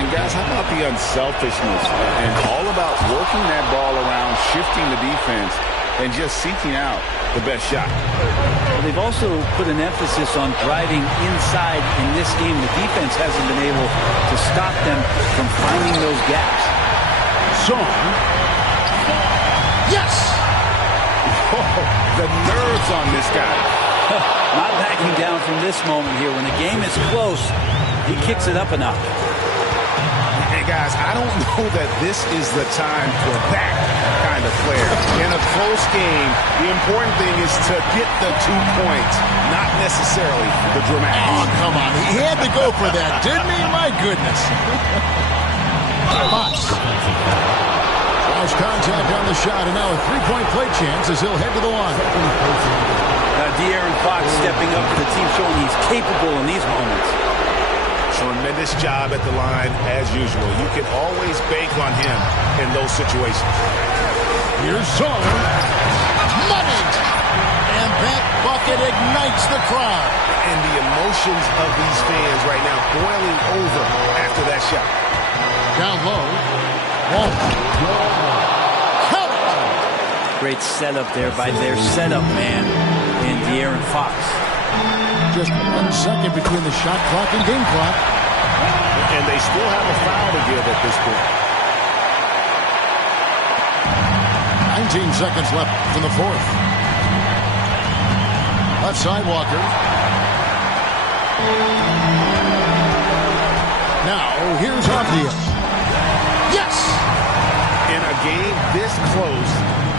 And guys, how about the unselfishness and all about working that ball around, shifting the defense, and just seeking out the best shot. Well, they've also put an emphasis on driving inside in this game. The defense hasn't been able to stop them from finding those gaps. Song. Yes! Oh, the nerves on this guy. Not backing down from this moment here. When the game is close, he kicks it up a notch. Hey, guys, I don't know that this is the time for that kind of flair. In a close game, the important thing is to get the 2 points, not necessarily the dramatic. Oh, come on. He had to go for that, didn't he? My goodness. Fox. Tries contact on the shot, and now a three-point play chance as he'll head to the line. De'Aaron Fox stepping up to the team, showing he's capable in these moments. Tremendous job at the line, as usual. You can always bank on him in those situations. Here's Song. Money! And that bucket ignites the crowd. And the emotions of these fans right now boiling over after that shot. Down low. Wall. Count it! Great setup there by their setup man in De'Aaron Fox. Just 1 second between the shot clock and game clock. And they still have a foul to give at this point. 19 seconds left in the fourth. Left side Walker. Now, here's Avdija. Yes! In a game this close,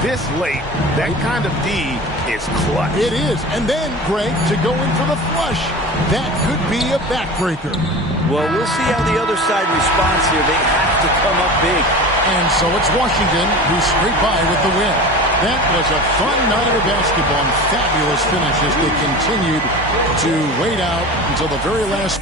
this late, that kind of D is clutch. It is. And then, Greg, to go in for the flush, that could be a backbreaker. Well, we'll see how the other side responds here. They have to come up big. And so it's Washington who scrape by with the win. That was a fun night of basketball and fabulous finish as they continued to wait out until the very last